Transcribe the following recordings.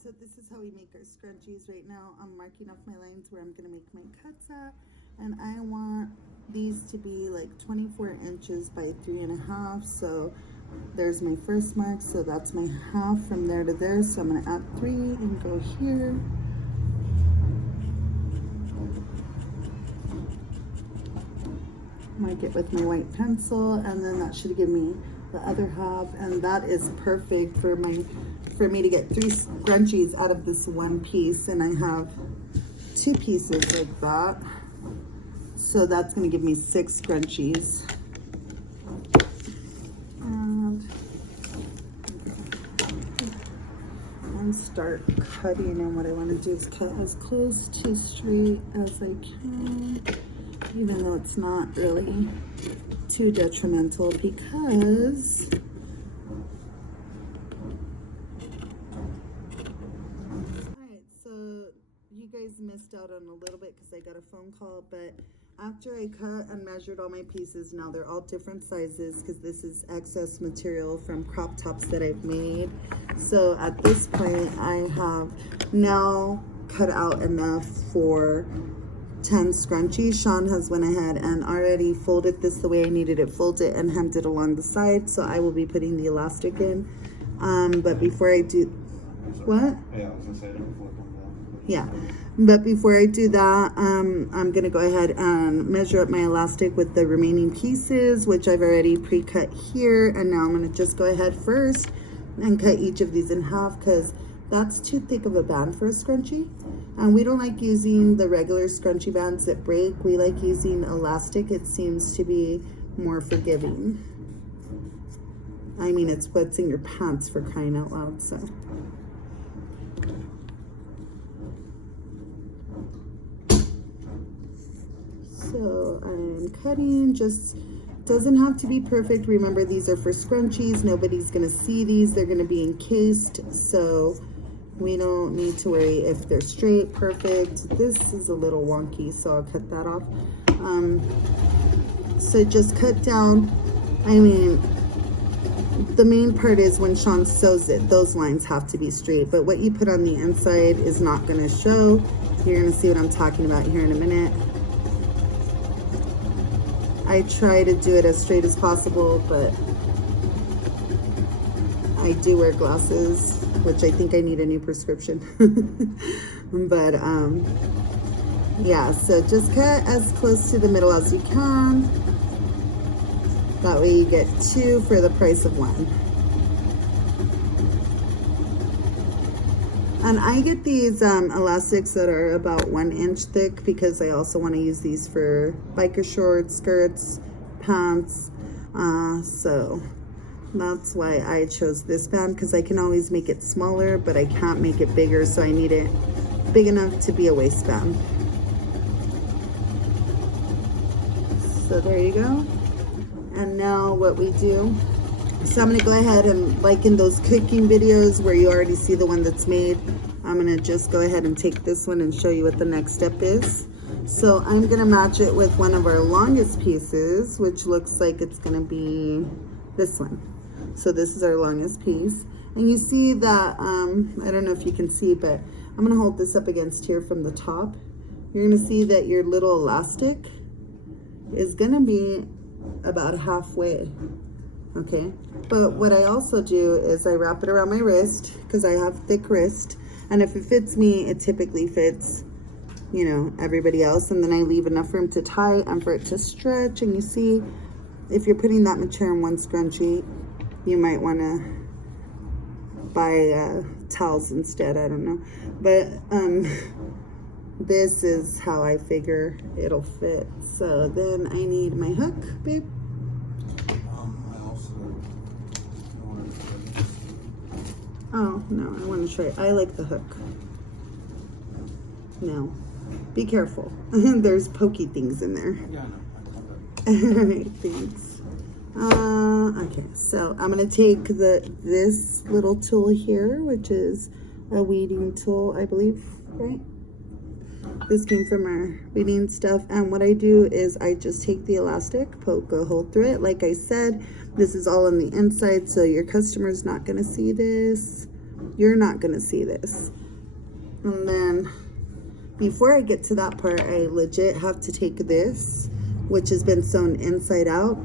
So this is how we make our scrunchies right now. I'm marking off my lines where I'm gonna make my cuts at, and I want these to be like 24 inches by 3.5. So there's my first mark, so that's my half from there to there. So I'm gonna add 3 and go here. Mark it with my white pencil, and then that should give me the other half, and that is perfect for me to get 3 scrunchies out of this one piece. And I have 2 pieces like that, so that's going to give me 6 scrunchies. And start cutting, and what I want to do is cut as close to straight as I can, even though it's not really too detrimental, because alright, so you guys missed out on a little bit because I got a phone call, but after I cut and measured all my pieces, now they're all different sizes because this is excess material from crop tops that I've made. So at this point I have now cut out enough for 10 scrunchies. Sean has went ahead and already folded this the way I needed it folded and hemmed it along the side, so I will be putting the elastic in. But before I do, what? Yeah, I was gonna say don't flip them down. Yeah, but before I do that, I'm gonna go ahead and measure up my elastic with the remaining pieces, which I've already pre-cut here, and now I'm gonna just go ahead first and cut each of these in half, because that's too thick of a band for a scrunchie. And we don't like using the regular scrunchie bands that break. We like using elastic. It seems to be more forgiving. I mean, it's what's in your pants, for crying out loud. So I'm cutting, just doesn't have to be perfect. Remember, these are for scrunchies. Nobody's gonna see these. They're gonna be encased, so we don't need to worry if they're straight, perfect. This is a little wonky, so I'll cut that off. So just cut down. I mean, the main part is when Sean sews it, those lines have to be straight, but what you put on the inside is not gonna show. You're gonna see what I'm talking about here in a minute. I try to do it as straight as possible, but I do wear glasses, which I think I need a new prescription. But yeah, so just cut as close to the middle as you can. That way you get 2 for the price of 1. And I get these elastics that are about 1 inch thick, because I also want to use these for biker shorts, skirts, pants. So that's why I chose this band, because I can always make it smaller, but I can't make it bigger, so I need it big enough to be a waistband. So there you go. And now what we do, so I'm gonna go ahead and, like in those cooking videos where you already see the one that's made, I'm gonna just go ahead and take this one and show you what the next step is. So I'm gonna match it with one of our longest pieces, which looks like it's gonna be this one. So this is our longest piece. And you see that, I don't know if you can see, but I'm gonna hold this up against here from the top. You're gonna see that your little elastic is gonna be about halfway, okay? But what I also do is I wrap it around my wrist, because I have thick wrist, and if it fits me, it typically fits, you know, everybody else, and then I leave enough room to tie and for it to stretch. And you see, if you're putting that much hair in one scrunchie, you might want to buy towels instead, I don't know. But this is how I figure it'll fit. So then I need my hook, babe. Oh, no, I want to try it. I like the hook. No, be careful. There's pokey things in there. Yeah, I know. Alright, thanks. Okay, so I'm going to take this little tool here, which is a weeding tool, I believe, right? This came from our weeding stuff, and what I do is I just take the elastic, poke a hole through it. Like I said, this is all on the inside, so your customer's not going to see this. you're not gonna see this. And then before I get to that part, I legit have to take this, which has been sewn inside out,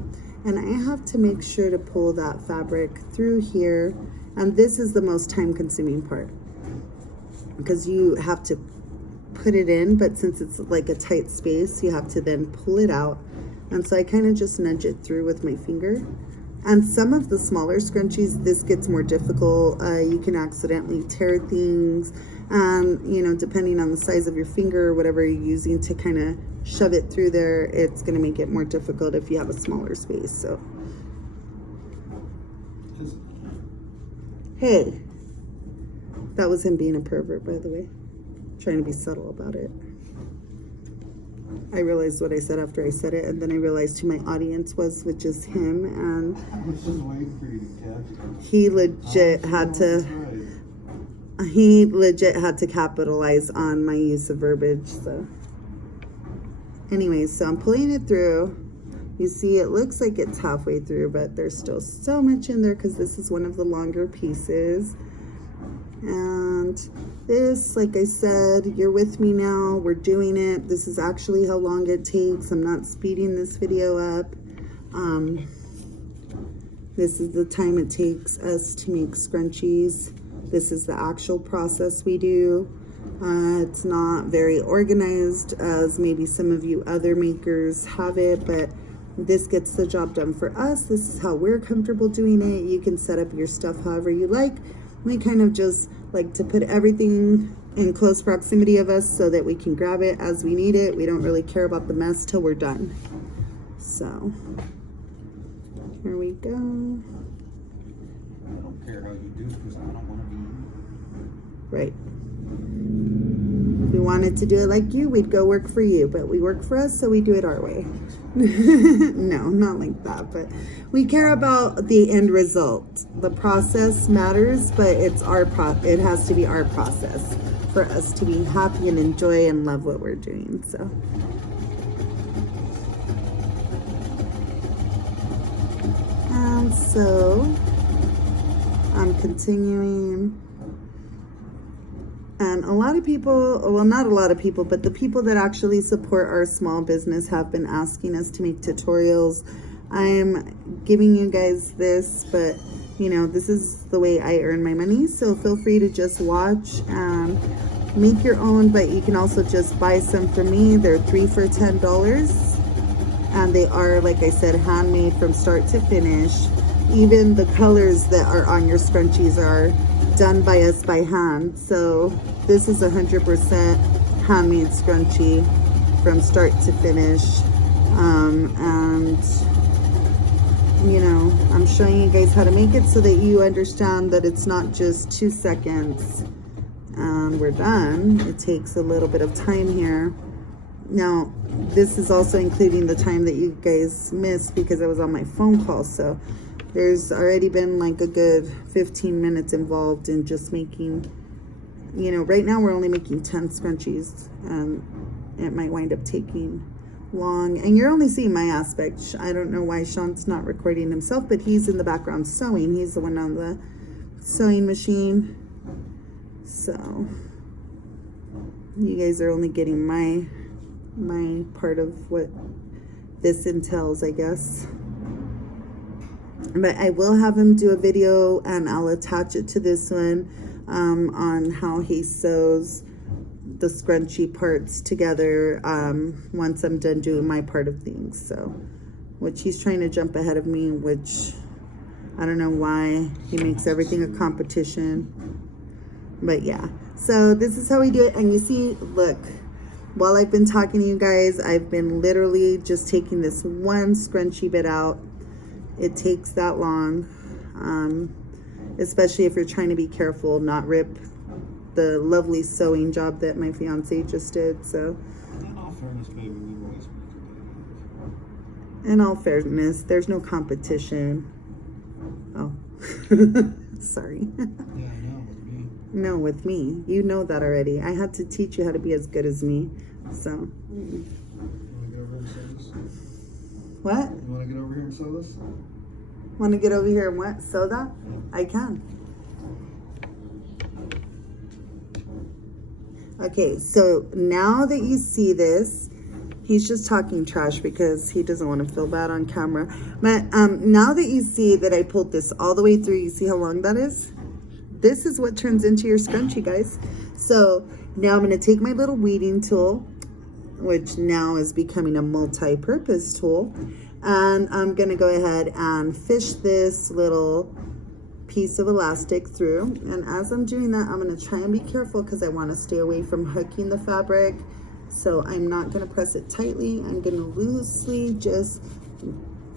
and I have to make sure to pull that fabric through here. And this is the most time consuming part, because you have to put it in, but since it's like a tight space, you have to then pull it out. And so I kind of just nudge it through with my finger. And some of the smaller scrunchies, this gets more difficult. You can accidentally tear things, and you know, depending on the size of your finger or whatever you're using to kind of shove it through there, it's going to make it more difficult if you have a smaller space. So hey, that was him being a pervert, by the way, trying to be subtle about it. I realized what I said after I said it, and then I realized who my audience was, which is him, and I was just waiting for you to catch it. he legit had to capitalize on my use of verbiage. So anyways, so I'm pulling it through. You see, it looks like it's halfway through, but there's still so much in there because this is one of the longer pieces. And this, like I said, you're with me now. We're doing it. This is actually how long it takes. I'm not speeding this video up. This is the time it takes us to make scrunchies. This is the actual process we do. It's not very organized as maybe some of you other makers have it, but this gets the job done for us. This is how we're comfortable doing it. You can set up your stuff however you like. We kind of just like to put everything in close proximity of us so that we can grab it as we need it. We don't really care about the mess till we're done. So here we go. I don't care how you do because I don't want to be you. Right. If we wanted to do it like you, we'd go work for you, but we work for us, so we do it our way. No, not like that, but we care about the end result. The process matters, but it's it has to be our process for us to be happy and enjoy and love what we're doing. So and so I'm continuing. And a lot of people, well, not a lot of people, but the people that actually support our small business have been asking us to make tutorials. I'm giving you guys this, but you know, this is the way I earn my money. So feel free to just watch and make your own, but you can also just buy some from me. They're 3 for $10. And they are, like I said, handmade from start to finish. Even the colors that are on your scrunchies are done by us by hand. So this is 100% handmade scrunchie from start to finish. And you know, I'm showing you guys how to make it so that you understand that it's not just 2 seconds and we're done. It takes a little bit of time here. Now, this is also including the time that you guys missed because I was on my phone call. So there's already been like a good 15 minutes involved in just making, you know, right now we're only making 10 scrunchies, and it might wind up taking long. And you're only seeing my aspect. I don't know why Sean's not recording himself, but he's in the background sewing. He's the one on the sewing machine. So you guys are only getting my part of what this entails, I guess. But I will have him do a video, and I'll attach it to this one, on how he sews the scrunchie parts together once I'm done doing my part of things. So, which he's trying to jump ahead of me, which I don't know why. He makes everything a competition. But yeah, so this is how we do it. And you see, look, while I've been talking to you guys, I've been literally just taking this one scrunchie bit out. It takes that long, especially if you're trying to be careful, not rip the lovely sewing job that my fiance just did. So In all fairness, baby, we've always in all fairness, there's no competition. Oh, sorry. Yeah, I know, with me. No, with me. You know that already. I had to teach you how to be as good as me. So. You want to get over here and sew this? What? You want to get over here and sew this? Want to get over here and what? Sew that? I can. Okay, so now that you see this, he's just talking trash because he doesn't want to feel bad on camera. But now that you see that I pulled this all the way through, you see how long that is? This is what turns into your scrunchie, guys. So now I'm going to take my little weeding tool, which now is becoming a multi-purpose tool, and I'm going to go ahead and fish this little piece of elastic through. And as I'm doing that, I'm going to try and be careful because I want to stay away from hooking the fabric. So I'm not going to press it tightly. I'm going to loosely just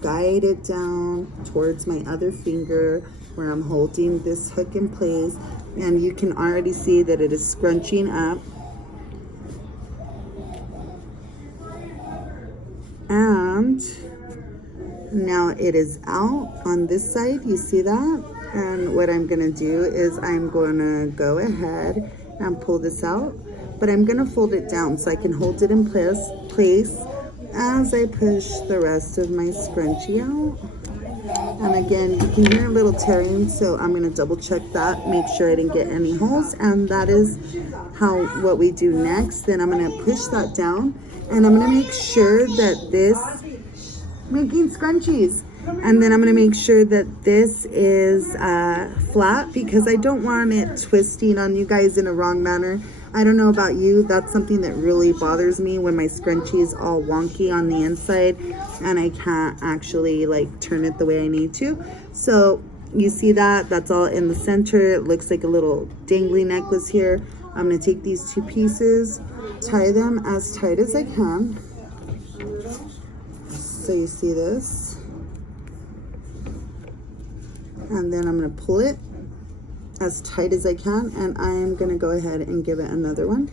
guide it down towards my other finger where I'm holding this hook in place. And you can already see that it is scrunching up. And now it is out on this side. You see that? And what I'm going to do is I'm going to go ahead and pull this out. But I'm going to fold it down so I can hold it in place as I push the rest of my scrunchie out. And again, you can hear a little tearing, so I'm going to double check that, make sure I didn't get any holes. And that is what we do next. Then I'm going to push that down, and I'm going to make sure that this, making scrunchies. And then I'm going to make sure that this is flat because I don't want it twisting on you guys in a wrong manner. I don't know about you, that's something that really bothers me when my scrunchie is all wonky on the inside and I can't actually like turn it the way I need to. So you see that's all in the center. It looks like a little dangly necklace here. I'm going to take these two pieces, tie them as tight as I can. So you see this. And then I'm going to pull it as tight as I can, and I'm going to go ahead and give it another one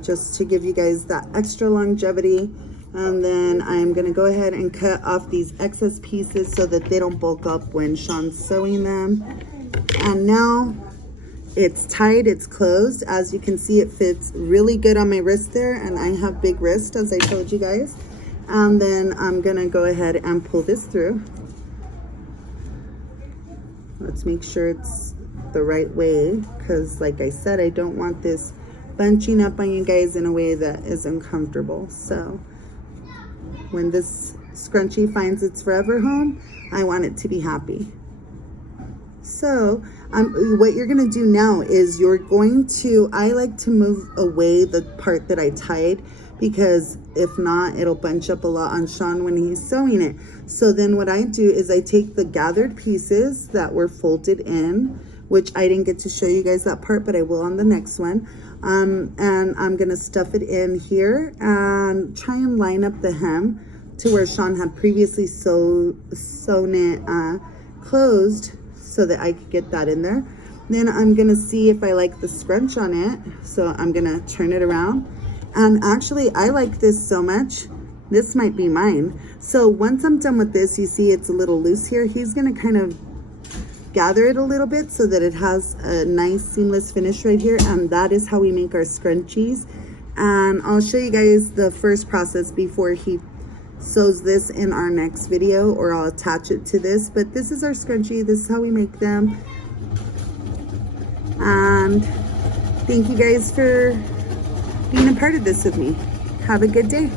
just to give you guys that extra longevity. And then I'm going to go ahead and cut off these excess pieces so that they don't bulk up when Sean's sewing them. And now it's tied, it's closed. As you can see, it fits really good on my wrist there, and I have big wrist as I told you guys. And then I'm going to go ahead and pull this through. Let's make sure it's the right way because like I said, I don't want this bunching up on you guys in a way that is uncomfortable. So when this scrunchie finds its forever home, I want it to be happy. So what you're going to do now is I like to move away the part that I tied because if not, it'll bunch up a lot on Sean when he's sewing it. So then what I do is I take the gathered pieces that were folded in, which I didn't get to show you guys that part, but I will on the next one. And I'm going to stuff it in here and try and line up the hem to where Sean had previously sewn it closed so that I could get that in there. Then I'm going to see if I like the scrunch on it. So I'm going to turn it around. And actually, I like this so much. This might be mine. So once I'm done with this, you see it's a little loose here. He's going to kind of gather it a little bit so that it has a nice seamless finish right here. And that is how we make our scrunchies. And I'll show you guys the first process before he sews this in our next video, or I'll attach it to this. But this is our scrunchie. This is how we make them. And thank you guys for being a part of this with me. Have a good day.